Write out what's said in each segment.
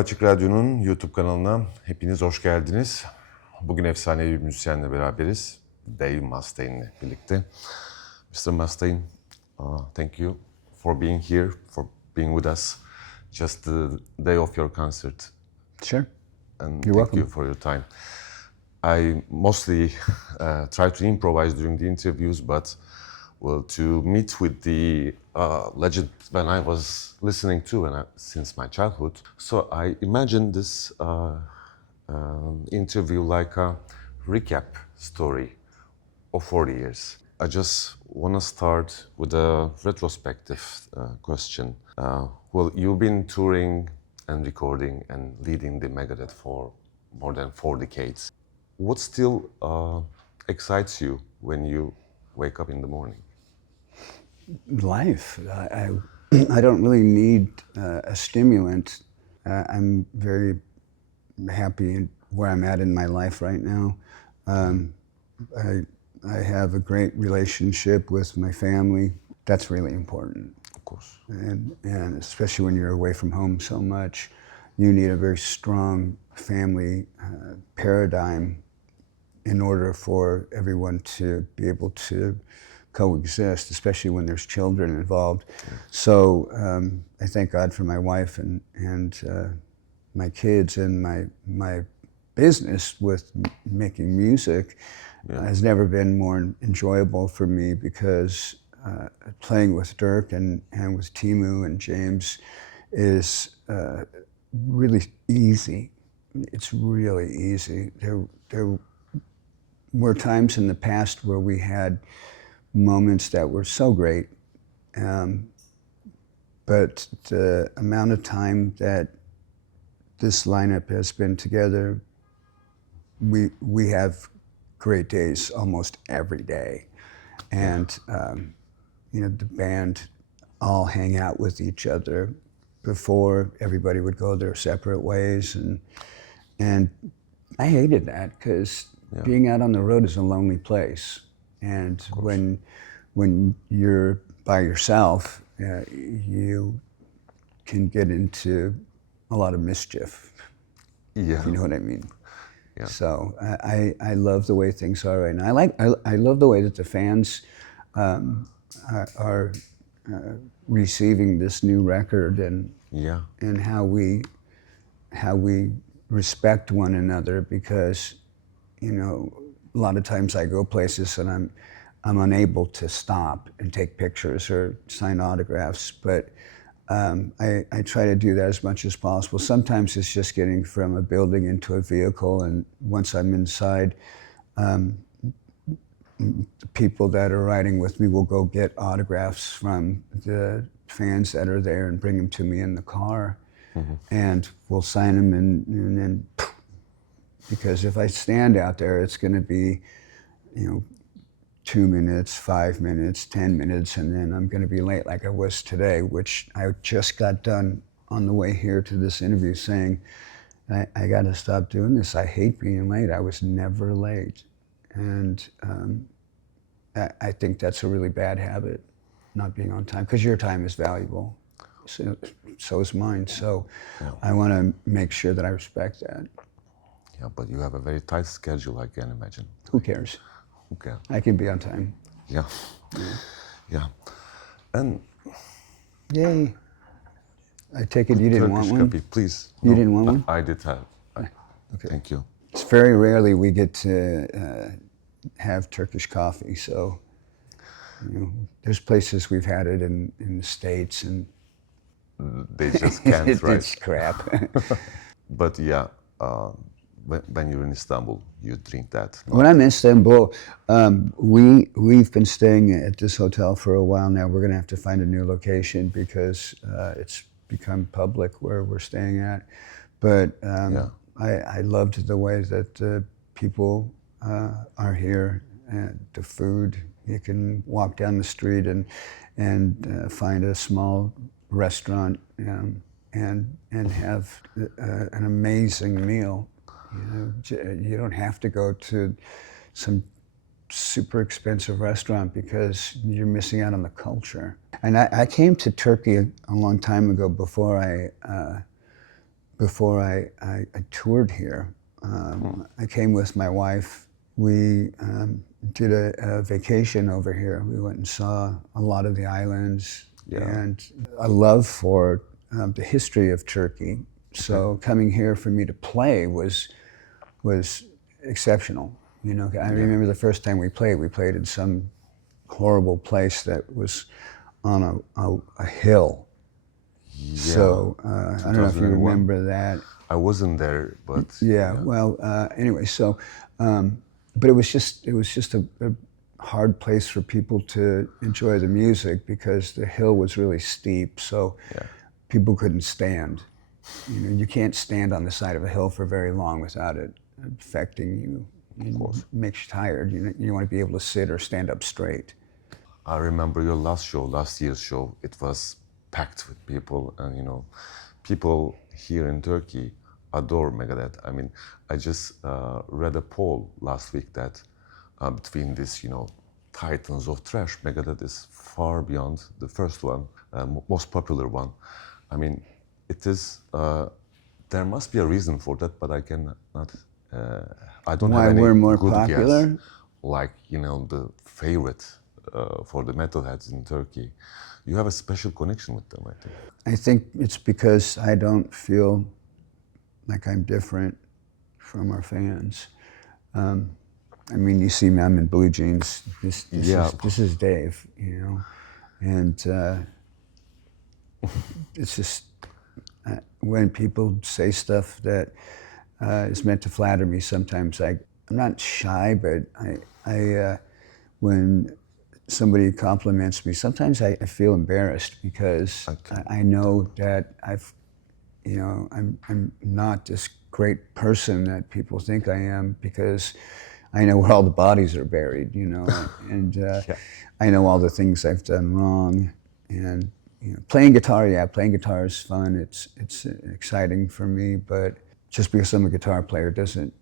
Açık Radyo'nun YouTube kanalına hepiniz hoş geldiniz. Bugün efsanevi bir müzisyenle beraberiz. Dave Mustaine'le birlikte. Mr. Mustaine, thank you for being here, for being with us just the day of your concert. Sure. And You're thank welcome. you for your time. I mostly try to improvise during the interviews, but well, to meet with the legend when I was listening to since my childhood. So I imagined this interview like a recap story of 40 years. I just want to start with a retrospective question. Well, you've been touring and recording and leading the Megadeth for more than 4 decades. What still excites you when you wake up in the morning? Life. I don't really need a stimulant. I'm very happy in where I'm at in my life right now. I have a great relationship with my family. That's really important. Of course. And especially when you're away from home so much, you need a very strong family paradigm in order for everyone to be able to coexist, especially when there's children involved. Yeah. So I thank God for my wife and my kids, and my business with making music has never been more enjoyable for me, because playing with Dirk and with Timu and James is really easy. It's really easy. There were times in the past where we had moments that were so great, but the amount of time that this lineup has been together, we have great days almost every day, and the band all hang out with each other. Before, everybody would go their separate ways, and I hated that, because being out on the road is a lonely place. And when you're by yourself, you can get into a lot of mischief. Yeah. If you know what I mean. Yeah. So I love the way things are right now. I love the way that the fans are receiving this new record, and how we respect one another, because a lot of times I go places and I'm unable to stop and take pictures or sign autographs, but I try to do that as much as possible. Sometimes it's just getting from a building into a vehicle, and once I'm inside, the people that are riding with me will go get autographs from the fans that are there and bring them to me in the car, and we'll sign them, and then, because if I stand out there, it's going to be, 2 minutes, 5 minutes, 10 minutes, and then I'm going to be late like I was today, which I just got done on the way here to this interview saying, I got to stop doing this. I hate being late. I was never late. And I think that's a really bad habit, not being on time, because your time is valuable. So is mine. So I want to make sure that I respect that. Yeah, but you have a very tight schedule, I can imagine. Who cares? Okay. I can be on time. Yeah. And yay. I take it you didn't Turkish want one? copy, please. You didn't want one? I did have. Okay. Thank you. It's very rarely we get to have Turkish coffee, so there's places we've had it in the States, and they just can't, right? It's crap. But when you're in Istanbul, you drink that. When I'm in Istanbul, we've been staying at this hotel for a while now. We're going to have to find a new location, because it's become public where we're staying at. But I loved the way that the people are here, and the food. You can walk down the street and find a small restaurant and have an amazing meal. You don't have to go to some super expensive restaurant, because you're missing out on the culture. And I came to Turkey a long time ago, before before I toured here. I came with my wife. We did a vacation over here. We went and saw a lot of the islands, and a love for the history of Turkey. So coming here for me to play was exceptional. You know, I remember the first time we played in some horrible place that was on a hill. Yeah. So I don't know if you remember that. I wasn't there, but well, anyway, so but it was just a hard place for people to enjoy the music because the hill was really steep, so people couldn't stand. You know, you can't stand on the side of a hill for very long without it affecting you. Of course. It makes you tired. You want to be able to sit or stand up straight. I remember your last year's show. It was packed with people, and you know, people here in Turkey adore Megadeth. I mean, I just read a poll last week that between these, you know, titans of thrash, Megadeth is far beyond the first one, most popular one. I mean, it is. There must be a reason for that, but I cannot. I don't have any we're more good popular? guess. Like, you know, the favorite for the metalheads in Turkey. You have a special connection with them, I think. I think it's because I don't feel like I'm different from our fans. I mean, you see me, I'm in blue jeans. This is Dave, you know, and it's just when people say stuff that is meant to flatter me. Sometimes I'm not shy, but I when somebody compliments me, sometimes I feel embarrassed because I know that I'm not this great person that people think I am because I know where all the bodies are buried, you know, and I know all the things I've done wrong. And you know, playing guitar is fun. It's exciting for me, but just because I'm a guitar player doesn't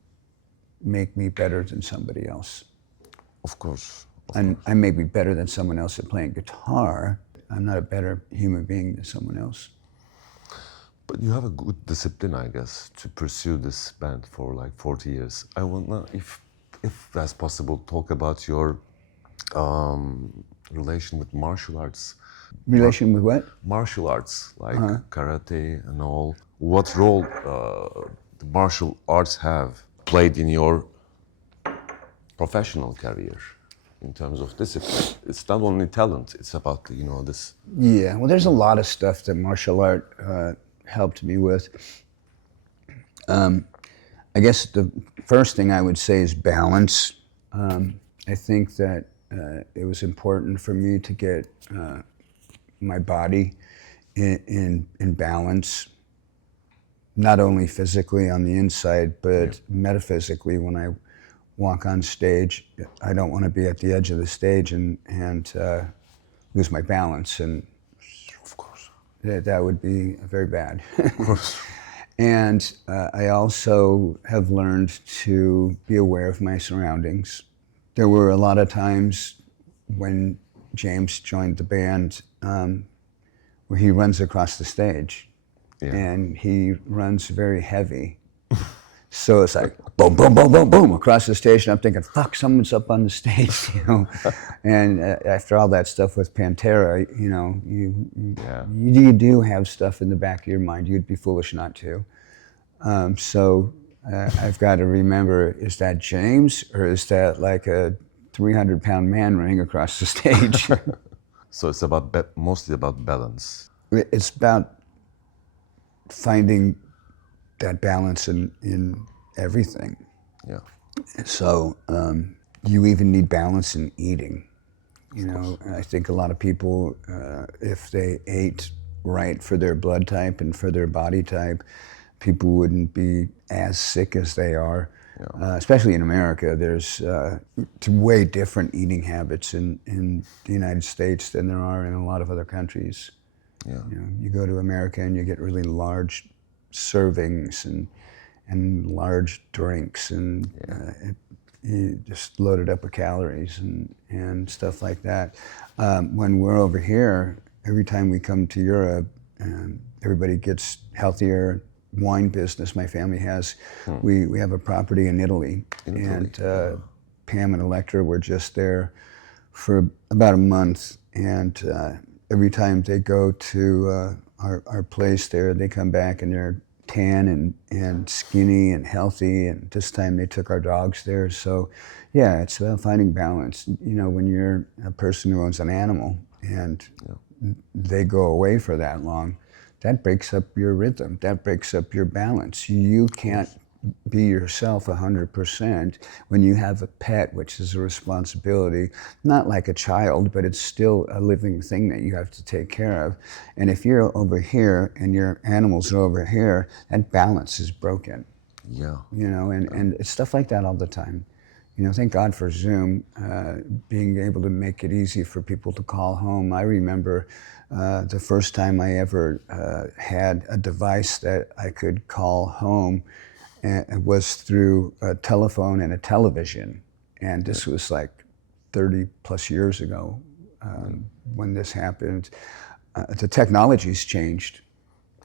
make me better than somebody else. Of course. And I may be better than someone else at playing guitar. I'm not a better human being than someone else. But you have a good discipline, I guess, to pursue this band for like 40 years. I wonder if that's possible, talk about your relation with martial arts. Relation with what? Martial arts, like karate and all. What role the martial arts have played in your professional career in terms of discipline? It's not only talent, it's about, you know, this. Yeah, well, there's a lot of stuff that martial art helped me with. I guess the first thing I would say is balance. I think that it was important for me to get my body in balance, not only physically on the inside, but metaphysically when I walk on stage. I don't want to be at the edge of the stage and lose my balance, and of course that would be very bad. Of course. And I also have learned to be aware of my surroundings. There were a lot of times when James joined the band where he runs across the stage, and he runs very heavy. So it's like boom, boom, boom, boom, boom across the stage, and I'm thinking, fuck, someone's up on the stage, you know. And after all that stuff with Pantera, you know, you do have stuff in the back of your mind. You'd be foolish not to. So I've got to remember: is that James, or is that like a 300-pound man running across the stage? So it's mostly about balance. It's about finding that balance in everything. Yeah. So you even need balance in eating. You know, I think a lot of people, if they ate right for their blood type and for their body type, people wouldn't be as sick as they are. Yeah. Especially in America, there's way different eating habits in the United States than there are in a lot of other countries. Yeah. You know, you go to America and you get really large servings and large drinks, and you just loaded up with calories and stuff like that. When we're over here, every time we come to Europe, everybody gets healthier, wine business. My family has. We have a property in Italy, and Pam and Electra were just there for about a month, and every time they go to our place there, they come back and they're tan and skinny and healthy, and this time they took our dogs there. So yeah, it's about finding balance. You know, when you're a person who owns an animal and they go away for that long, that breaks up your rhythm, that breaks up your balance. You can't be yourself 100% when you have a pet, which is a responsibility, not like a child, but it's still a living thing that you have to take care of. And if you're over here and your animals are over here, that balance is broken. Yeah. You know, and it's stuff like that all the time. You know, thank God for Zoom, being able to make it easy for people to call home. I remember the first time I ever had a device that I could call home, and it was through a telephone and a television. And this was like 30 plus years ago when this happened. The technology's changed.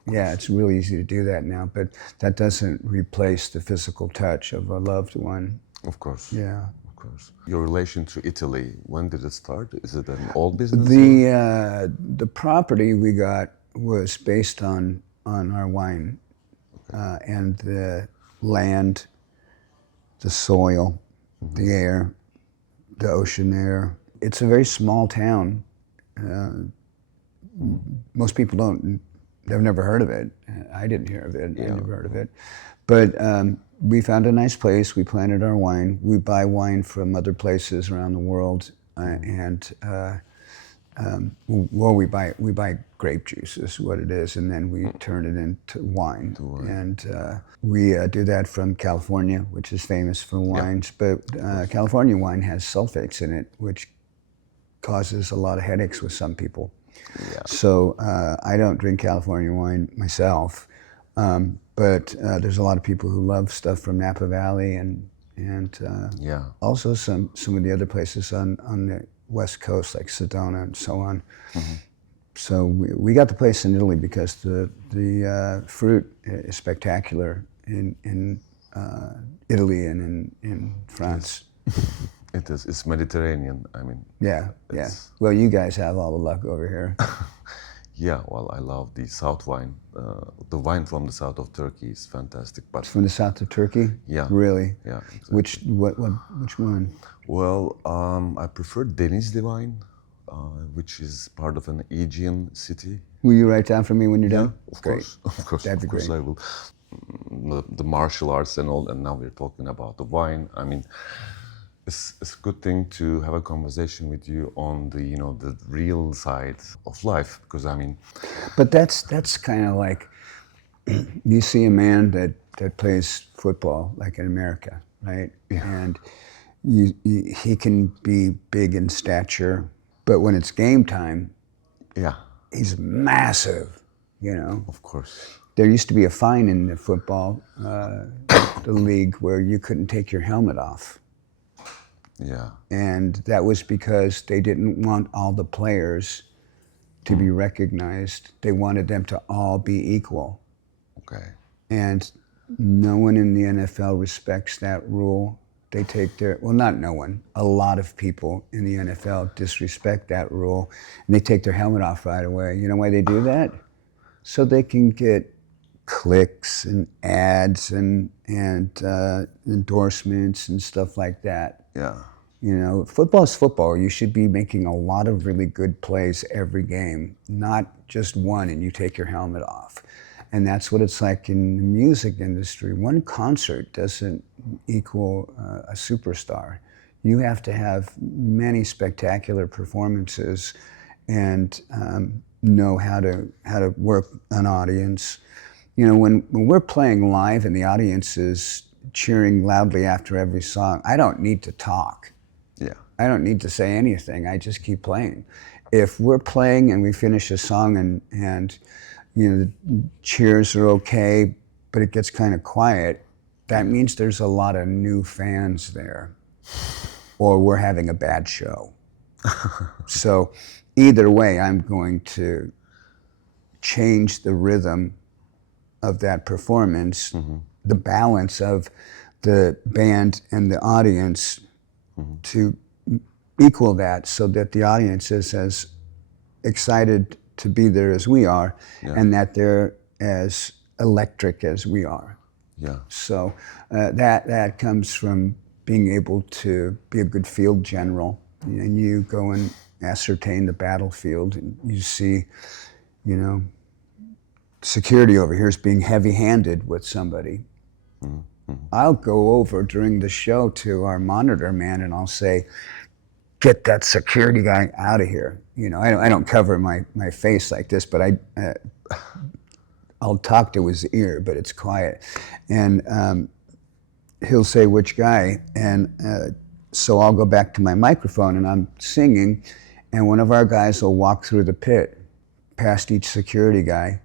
Yeah, it's really easy to do that now, but that doesn't replace the physical touch of a loved one. Of course. Yeah. Of course. Your relation to Italy, when did it start? Is it an old business? The property we got was based on our wine, and the land, the soil, the air, the ocean air. It's a very small town. Most people they've never heard of it. I didn't hear of it. I never heard of it. But we found a nice place. We planted our wine. We buy wine from other places around the world, we buy grape juice is what it is, and then we turn it into wine. And we do that from California, which is famous for wines. But California wine has sulfates in it, which causes a lot of headaches with some people. Yeah. So I don't drink California wine myself, but there's a lot of people who love stuff from Napa Valley and also some of the other places on the West Coast, like Sedona and so on. So we got the place in Italy because the fruit is spectacular in Italy and in France. It is. It's Mediterranean. I mean. Yeah. Well, you guys have all the luck over here. Yeah. Well, I love the south wine. The wine from the south of Turkey is fantastic. But from the south of Turkey? Yeah. Really? Yeah. Exactly. Which one? Well, I prefer Denizli wine, which is part of an Aegean city. Will you write down for me when you're done? Of course. That'd be great. I will. The martial arts and all, and now we're talking about the wine. I mean, it's a good thing to have a conversation with you on the real side of life, because I mean. But that's kind of like you see a man that plays football like in America, right? Yeah. And he can be big in stature, but when it's game time, he's massive, you know. Of course. There used to be a fine in the football, the league, where you couldn't take your helmet off. Yeah. And that was because they didn't want all the players to be recognized. They wanted them to all be equal. Okay. And no one in the NFL respects that rule. They take not no one, a lot of people in the NFL disrespect that rule, and they take their helmet off right away. You know why they do that? So they can get clicks and ads and endorsements and stuff like that. Yeah. You know, football is football. You should be making a lot of really good plays every game, not just one and you take your helmet off. And that's what it's like in the music industry. One concert doesn't equal a superstar. You have to have many spectacular performances and know how to work an audience. You know, when we're playing live and the audience is cheering loudly after every song, I don't need to talk. Yeah. I don't need to say anything. I just keep playing. If we're playing and we finish a song and you know, the cheers are okay, but it gets kind of quiet, that means there's a lot of new fans there, or we're having a bad show. So either way, I'm going to change the rhythm of that performance, the balance of the band and the audience to equal that so that the audience is as excited to be there as we are, and that they're as electric as we are. Yeah. So that comes from being able to be a good field general, and you go and ascertain the battlefield, and you see, you know, security over here is being heavy-handed with somebody. I'll go over during the show to our monitor man and I'll say, get that security guy out of here. You know, I don't cover my face like this, but I'll talk to his ear, but it's quiet. And he'll say, which guy? And so I'll go back to my microphone and I'm singing, and one of our guys will walk through the pit past each security guy.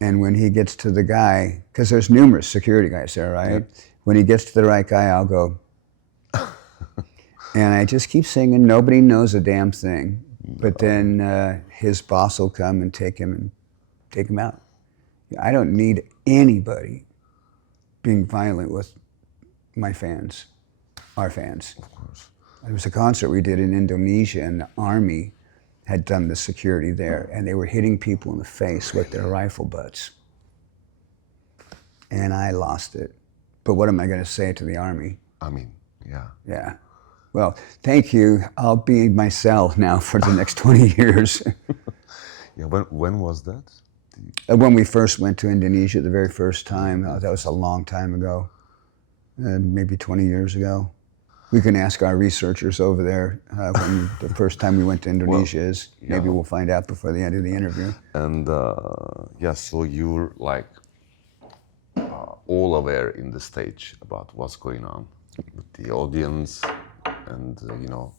And when he gets to the guy, because there's numerous security guys there, right? Yep. When he gets to the right guy, I'll go, and I just keep singing. Nobody knows a damn thing. But then his boss will come and take him out. I don't need anybody being violent with my fans, our fans. Of course. There was a concert we did in Indonesia, and the army had done the security there, and they were hitting people in the face with their rifle butts. And I lost it. But what am I going to say to the army? I mean, yeah. Yeah. Well, thank you. I'll be myself now for the next 20 years. Yeah. When was that? When we first went to Indonesia the very first time, that was a long time ago, maybe 20 years ago. We can ask our researchers over there when the first time we went to Indonesia is. Maybe we'll find out before the end of the interview. And so you're like all aware in the stage about what's going on with the audience and, you know,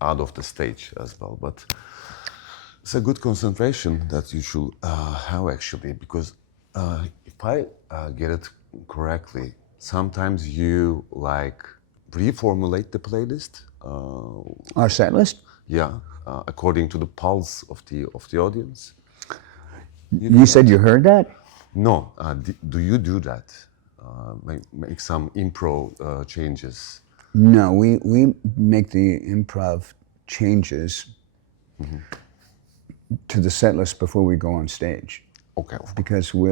out of the stage as well. But it's a good concentration that you should have actually, because if I get it correctly, sometimes you like reformulate the playlist. Our set list? Yeah, according to the pulse of the audience. You said you heard that? No, do you do that? Make some improv changes? No, we make the improv changes to the set list before we go on stage. Okay. Because we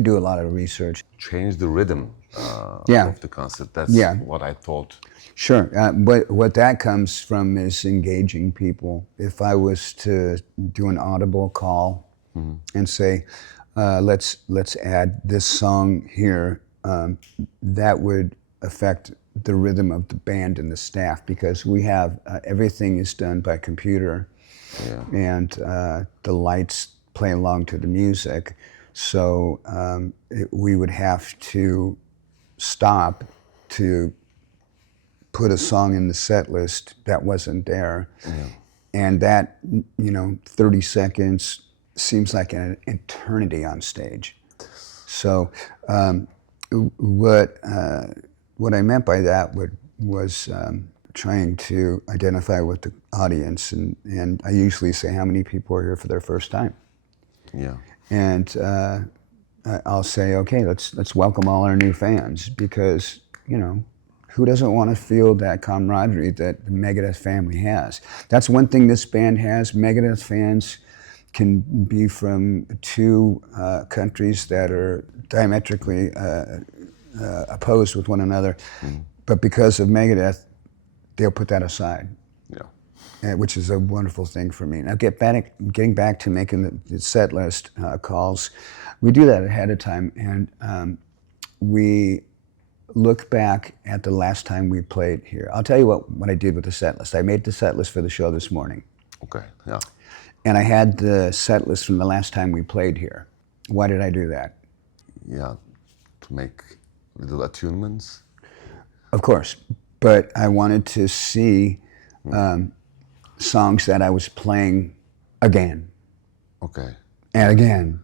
do a lot of research. Change the rhythm of the concert. That's what I thought. Sure. But what that comes from is engaging people. If I was to do an audible call and say, let's add this song here, that would affect the rhythm of the band and the staff, because we have everything is done by computer, and the lights play along to the music. So we would have to stop to put a song in the set list that wasn't there. And that, 30 seconds seems like an eternity on stage. So what I meant by that was trying to identify with the audience, and I usually say how many people are here for their first time. Yeah. And I'll say, okay, let's welcome all our new fans, because, who doesn't want to feel that camaraderie that the Megadeth family has? That's one thing this band has. Megadeth fans can be from two countries that are diametrically opposed with one another, but because of Megadeth, they'll put that aside. Which is a wonderful thing for me. Now, getting back to making the set list calls, we do that ahead of time, and we look back at the last time we played here. I'll tell you what I did with the set list. I made the set list for the show this morning. Okay, yeah. And I had the set list from the last time we played here. Why did I do that? Yeah, to make little attunements. Of course, but I wanted to see songs that I was playing again. Okay. And again,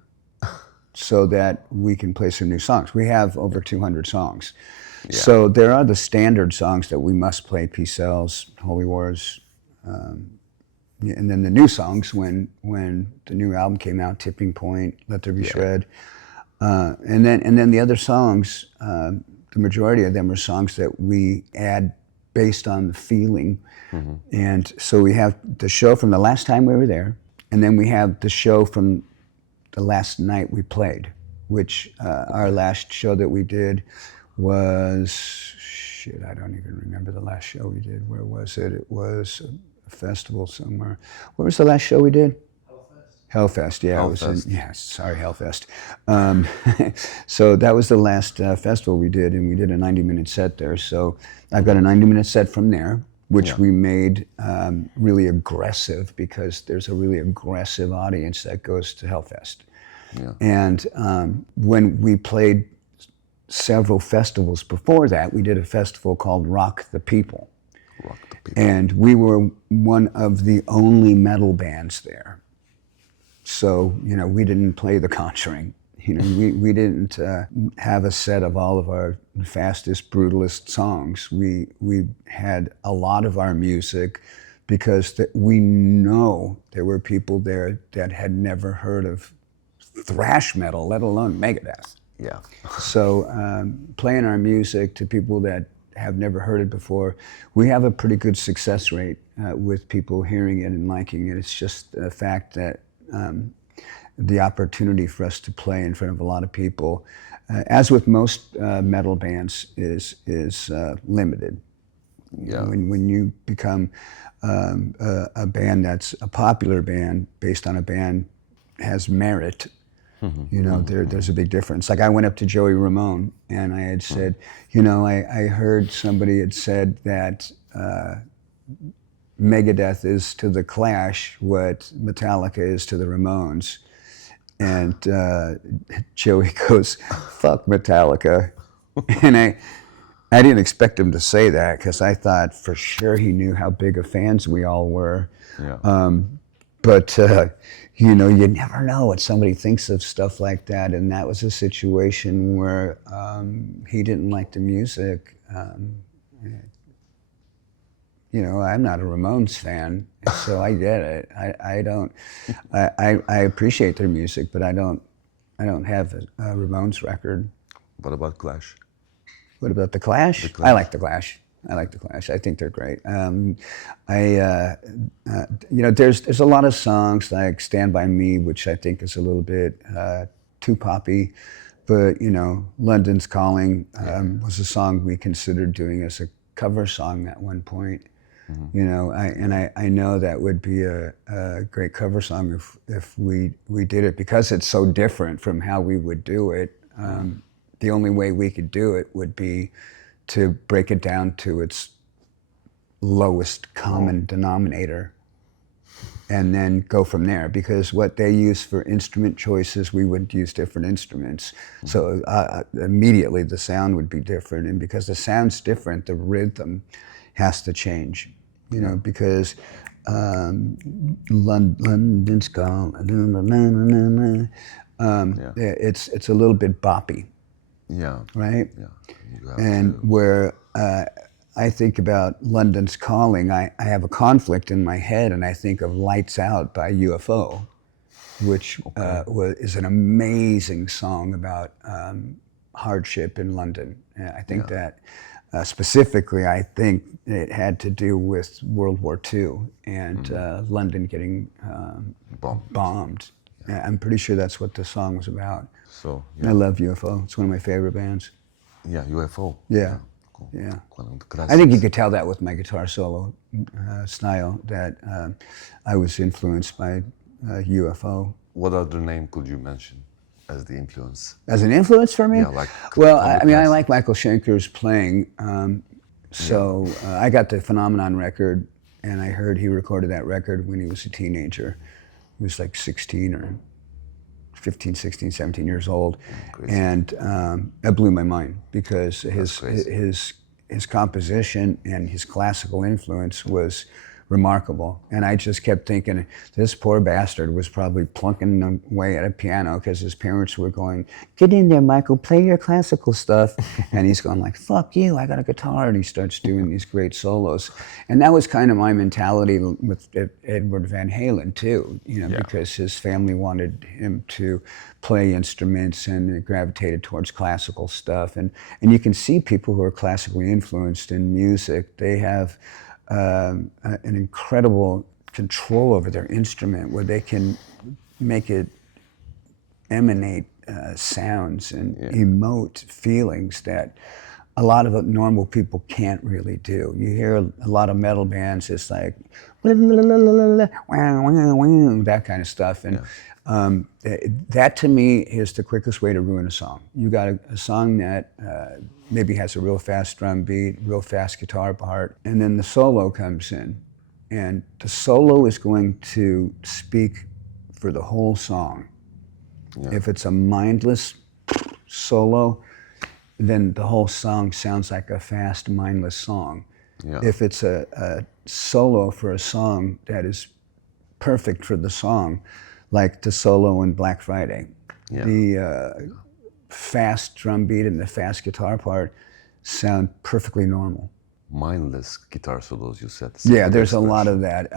so that we can play some new songs. We have over 200 songs. Yeah. So there are the standard songs that we must play: Peace Sells, Holy Wars, and then the new songs when the new album came out, Tipping Point, Let There Be Shred, and then the other songs, the majority of them are songs that we add based on the feeling. And so we have the show from the last time we were there, and then we have the show from the last night we played, which our last show that we did was, I don't even remember the last show we did. Where was it? It was a festival somewhere. Where was the last show we did? Hellfest, yeah. Hellfest. Sorry, Hellfest. So that was the last festival we did, and we did a 90-minute set there. So I've got a 90-minute set from there, which we made really aggressive, because there's a really aggressive audience that goes to Hellfest. Yeah. And when we played several festivals before that, we did a festival called Rock the People. Rock the People. And we were one of the only metal bands there. So, we didn't play The Conjuring. We didn't have a set of all of our fastest, brutalist songs. We had a lot of our music because we know there were people there that had never heard of thrash metal, let alone Megadeth. Yeah. So playing our music to people that have never heard it before, we have a pretty good success rate with people hearing it and liking it. It's just the fact that the opportunity for us to play in front of a lot of people, as with most metal bands, is limited. Yeah. When you become a band that's a popular band based on a band has merit, there's a big difference. Like I went up to Joey Ramone and I had said, I heard somebody had said that Megadeth is to the Clash what Metallica is to the Ramones. And Joey goes, fuck Metallica. And I didn't expect him to say that, because I thought for sure he knew how big of fans we all were. Yeah. But you never know what somebody thinks of stuff like that. And that was a situation where he didn't like the music. I'm not a Ramones fan, so I get it. I appreciate their music, but I don't have a Ramones record. What about Clash? What about the Clash? I like the Clash. I think they're great. There's a lot of songs like "Stand by Me," which I think is a little bit too poppy, but "London's Calling" was a song we considered doing as a cover song at one point. I know that would be a great cover song if we did it, because it's so different from how we would do it. The only way we could do it would be to break it down to its lowest common denominator and then go from there, because what they use for instrument choices, we would use different instruments. So immediately the sound would be different, and because the sound's different, the rhythm has to change, because London's Calling, it's a little bit boppy. Yeah. Right? Yeah. And where I think about London's Calling, I have a conflict in my head, and I think of Lights Out by UFO, which is an amazing song about hardship in London. I think that specifically, I think it had to do with World War II and London getting bombed. I'm pretty sure that's what the song was about. So I love UFO. It's one of my favorite bands. Yeah, UFO. Yeah. Cool. Yeah. I think you could tell that with my guitar solo style, that I was influenced by UFO. What other name could you mention as the influence? As an influence for me? Yeah, I like Michael Schenker's playing. I got the Phenomenon record, and I heard he recorded that record when he was a teenager. He was like 16 or 15, 16, 17 years old. Crazy. And that blew my mind, because his composition and his classical influence was remarkable. And I just kept thinking, this poor bastard was probably plunking away at a piano because his parents were going, get in there, Michael, play your classical stuff. And he's going like, fuck you, I got a guitar. And he starts doing these great solos. And that was kind of my mentality with Edward Van Halen too, because his family wanted him to play instruments and gravitated towards classical stuff. And you can see people who are classically influenced in music, they have an incredible control over their instrument where they can make it emanate sounds and emote feelings that a lot of normal people can't really do. You hear a lot of metal bands, it's like that kind of stuff. And that to me is the quickest way to ruin a song. You got a song that maybe has a real fast drum beat, real fast guitar part, and then the solo comes in. And the solo is going to speak for the whole song. Yeah. If it's a mindless solo, then the whole song sounds like a fast, mindless song. Yeah. If it's a solo for a song that is perfect for the song, like the solo in Black Friday, the fast drum beat and the fast guitar part sound perfectly normal. Mindless guitar solos, you said. Yeah, there's a lot of that.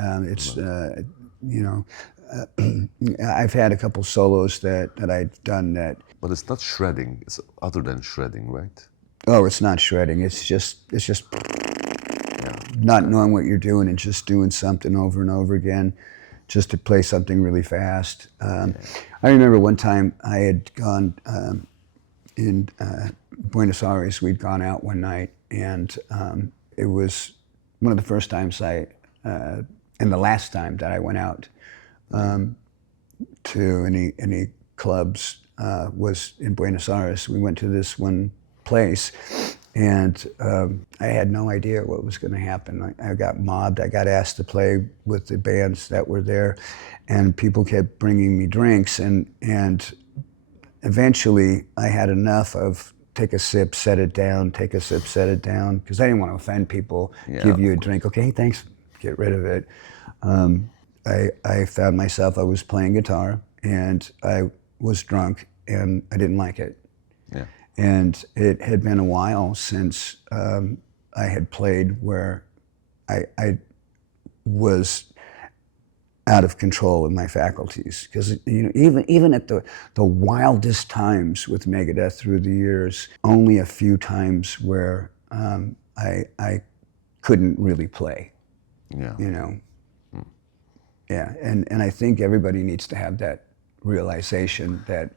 I've had a couple solos that I've done that. But it's not shredding. It's other than shredding, right? Oh, it's not shredding. It's just not knowing what you're doing and just doing something over and over again, just to play something really fast. I remember one time I had gone in Buenos Aires. We'd gone out one night, and it was one of the first times and the last time that I went out to any clubs was in Buenos Aires. We went to this one place, and I had no idea what was going to happen. I got mobbed. I got asked to play with the bands that were there, and people kept bringing me drinks, and eventually I had enough of take a sip, set it down, take a sip, set it down, because I didn't want to offend people, give you a drink, okay, thanks, get rid of it. I found myself, I was playing guitar, and I was drunk, and I didn't like it. Yeah. And it had been a while since I had played where I was out of control of my faculties. Because even at the wildest times with Megadeth through the years, only a few times where I couldn't really play. Yeah. Yeah, and I think everybody needs to have that realization that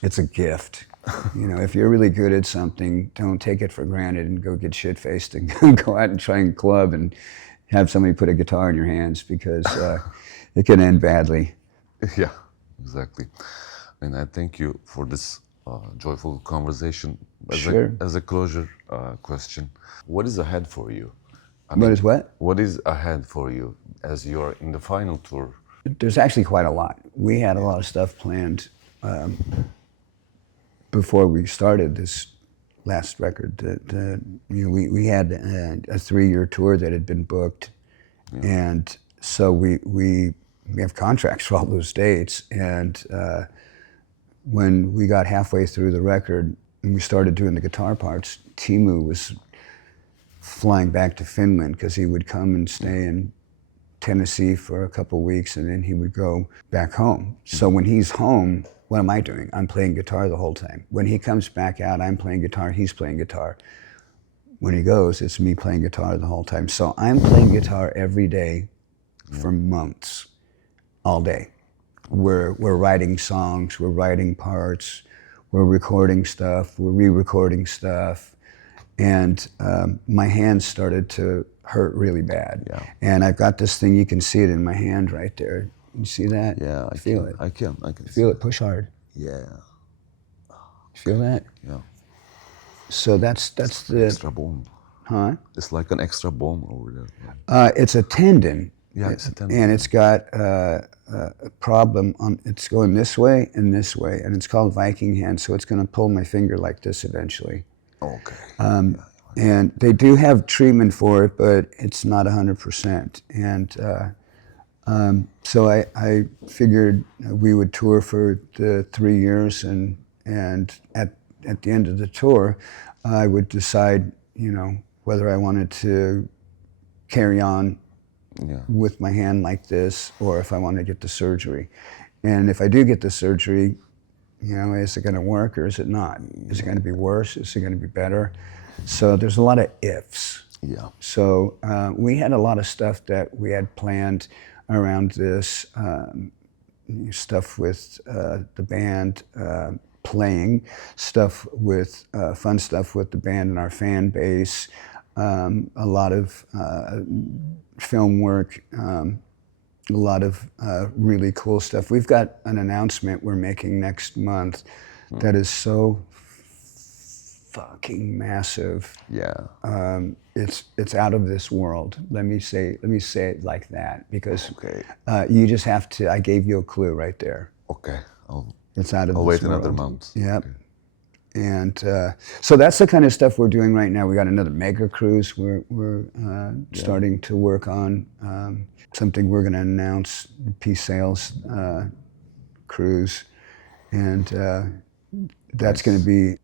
it's a gift. If you're really good at something, don't take it for granted and go get shit-faced and go out and try and club and have somebody put a guitar in your hands, because it can end badly. Yeah, exactly. And I thank you for this joyful conversation. Sure. As a closure question, what is ahead for you? What is what? What is ahead for you as you're in the final tour? There's actually quite a lot. We had a lot of stuff planned before we started this last record. We had a 3-year tour that had been booked, and so we have contracts for all those dates. And when we got halfway through the record and we started doing the guitar parts, Timu was flying back to Finland because he would come and stay in Tennessee for a couple of weeks, and then he would go back home. So when he's home, what am I doing? I'm playing guitar the whole time. When he comes back out, I'm playing guitar, he's playing guitar. When he goes, it's me playing guitar the whole time. So I'm playing guitar every day for months, all day. We're writing songs, we're writing parts, we're recording stuff, we're re-recording stuff. And my hands started to hurt really bad. Yeah. And I've got this thing, you can see it in my hand right there. You see that? Yeah, I feel it. I can feel it. Push hard. Yeah. Feel that? Yeah. So that's the extra bone. Huh? It's like an extra bone over there. It's a tendon. Yeah, it's a tendon. And it's got a problem on. It's going this way, and it's called Viking hand. So it's going to pull my finger like this eventually. Okay. And they do have treatment for it, but it's not 100%. And so I figured we would tour for the 3 years, and at the end of the tour, I would decide, whether I wanted to carry on with my hand like this, or if I want to get the surgery. And if I do get the surgery, is it going to work or is it not? Is it going to be worse? Is it going to be better? So there's a lot of ifs. Yeah. So we had a lot of stuff that we had planned around this, stuff with the band playing, stuff with fun stuff with the band and our fan base, a lot of film work, a lot of really cool stuff. We've got an announcement we're making next month that is so fucking massive. Yeah. It's out of this world. Let me say it like that, because Okay. you just have to. I gave you a clue right there. Okay. It's out of I'll this wait world. another month. Yep. Okay. And so that's the kind of stuff we're doing right now. We got another mega cruise we're starting to work on. Something we're going to announce, Peace Sales cruise, and that's going to be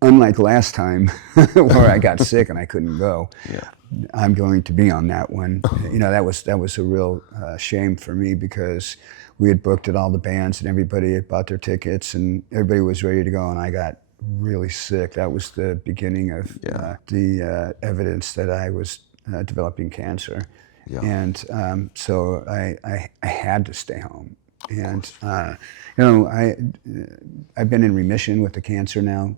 unlike last time where I got sick and I couldn't go. Yeah. I'm going to be on that one. That was a real shame for me, because we had booked at all the bands and everybody had bought their tickets and everybody was ready to go, and I got really sick. That was the beginning of the evidence that I was developing cancer. Yeah. And so I had to stay home. And I've been in remission with the cancer now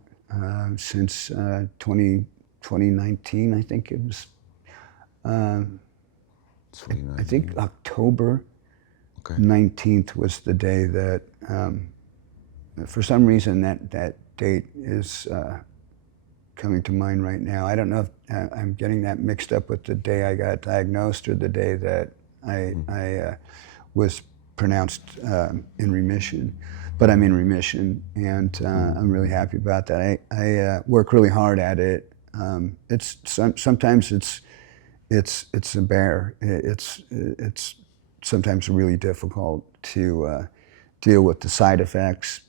since 2019, I think it was. I think October 19th was the day that, for some reason, that date is coming to mind right now. I don't know if I'm getting that mixed up with the day I got diagnosed or the day that I was pronounced in remission. But I'm in remission, and I'm really happy about that. I work really hard at it. Sometimes it's a bear. It's sometimes really difficult to deal with the side effects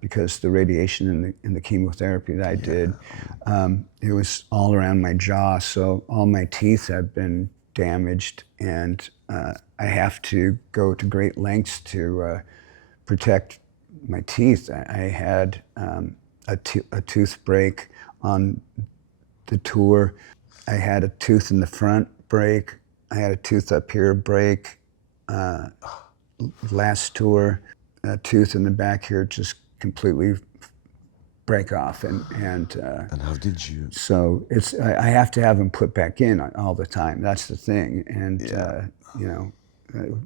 because the radiation and the chemotherapy that I did, it was all around my jaw. So all my teeth have been damaged, and I have to go to great lengths to protect my teeth. I had a tooth break on the tour. I had a tooth in the front break. I had a tooth up here break. Last tour, a tooth in the back here just completely break off. And how did you? So I have to have them put back in all the time. That's the thing. And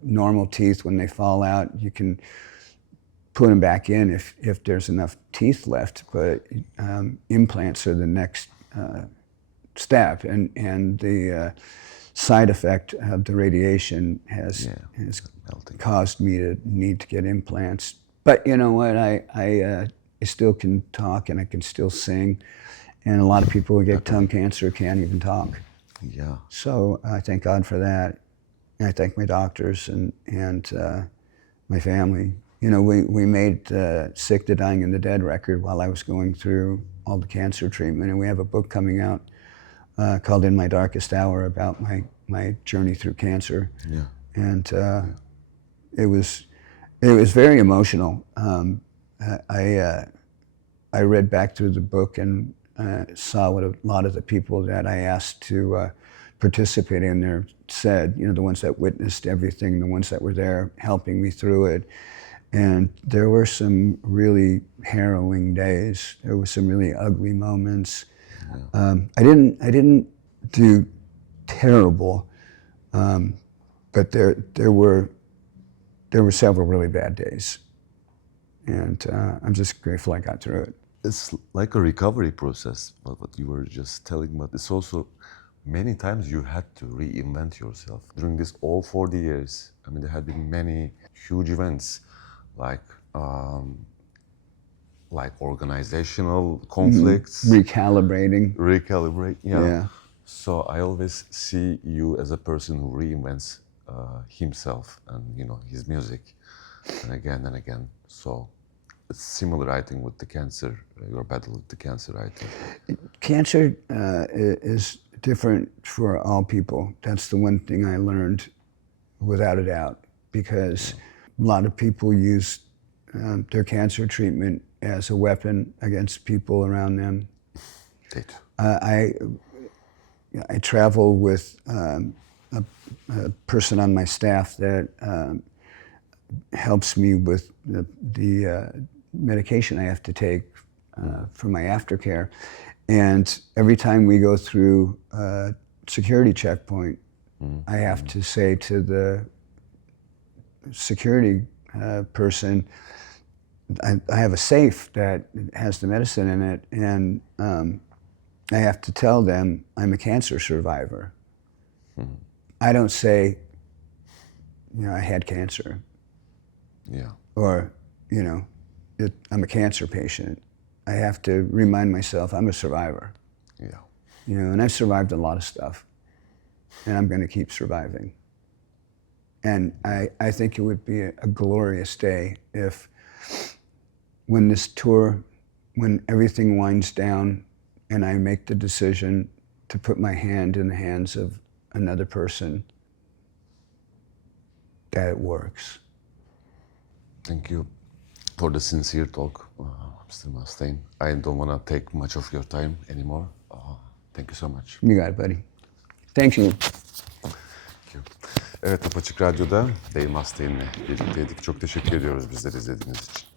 normal teeth, when they fall out, you can put them back in if there's enough teeth left. But implants are the next step, and the side effect of the radiation has caused me to need to get implants. But you know what? I still can talk, and I can still sing. And a lot of people who get tongue cancer can't even talk. Yeah. So I thank God for that. And I thank my doctors and my family. We made Sick to Dying and the Dead record while I was going through all the cancer treatment, and we have a book coming out called In My Darkest Hour about my journey through cancer. Yeah. And it was very emotional. I read back through the book and saw what a lot of the people that I asked to participate in there said, the ones that witnessed everything, the ones that were there helping me through it. And there were some really harrowing days. There were some really ugly moments. Yeah. I didn't do terrible, but there were several really bad days, and I'm just grateful I got through it. It's like a recovery process, what you were just telling, but it's also many times you had to reinvent yourself. During this all 40 years, there had been many huge events, like like organizational conflicts. Recalibrating. Recalibrate, yeah. Yeah. So I always see you as a person who reinvents himself and, you know, his music and again. So it's similar, I think, with the cancer, your battle with the cancer, I think. Cancer is different for all people. That's the one thing I learned without a doubt, because a lot of people use their cancer treatment as a weapon against people around them. I travel with a person on my staff that helps me with the medication I have to take for my aftercare. And every time we go through a security checkpoint, I have to say to the security person, I have a safe that has the medicine in it, and I have to tell them I'm a cancer survivor. I don't say, you know, I had cancer. Yeah. Or, you know, I'm a cancer patient. I have to remind myself I'm a survivor. Yeah. You know, and I've survived a lot of stuff, and I'm going to keep surviving. And I think it would be a glorious day if, when this tour, when everything winds down and I make the decision to put my hand in the hands of another person, that it works. Thank you for the sincere talk, Mr. Mustaine. I don't want to take much of your time anymore. Thank you so much. You got it, buddy. Thank you. Thank you. Evet, Apaçık Radyo'da Dave Mustaine'le birlikteydik. Çok teşekkür ediyoruz bizleri izlediğiniz için.